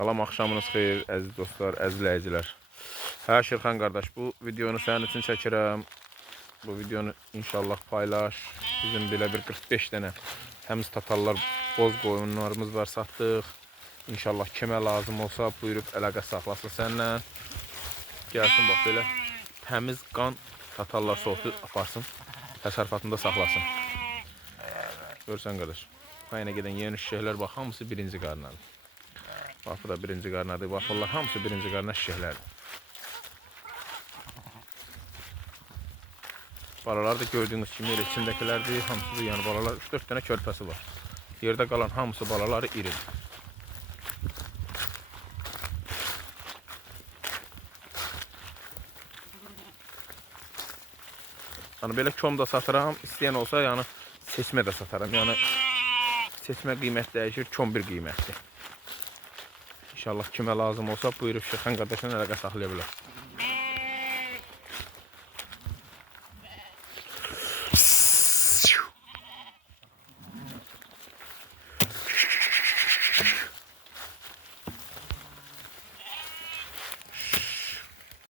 Salam, axşamınız xeyir, əziz dostlar, əziz izləyicilər. Hə, Şirxan qardaş, bu videonu sənin üçün çəkirəm. Bu videonu inşallah paylaş. Bizim belə bir 45 dənə təmiz tatarlar, boz qoyunlarımız var, satdıq. İnşallah kimə lazım olsa buyurub əlaqə saxlasın səninlə. Gəlsin bax belə təmiz qan tatarlar sortu aparsın, təsərrüfatında saxlasın. Görsən qardaş, payına gedən yeni şişəklər bax, hamısı birinci qarnadır. Bax, bu da birinci qarnadır. Bax, onlar hamısı birinci qarna şişəklərdir. Balalar da gördüğünüz kimi elə içindəkilərdir. Hamısı da yəni balalar 3-4 dənə körpəsi var. Yerdə qalan hamısı balaları iridir. Yəni belə kom da satıram. İstəyən olsa yəni seçmə də satarım. Yəni seçmə qiymət dəyişir, kom bir qiymətdir. İnşallah kimə lazım olsa buyurub Şirxan qardaşla əlaqə saxlaya bilər.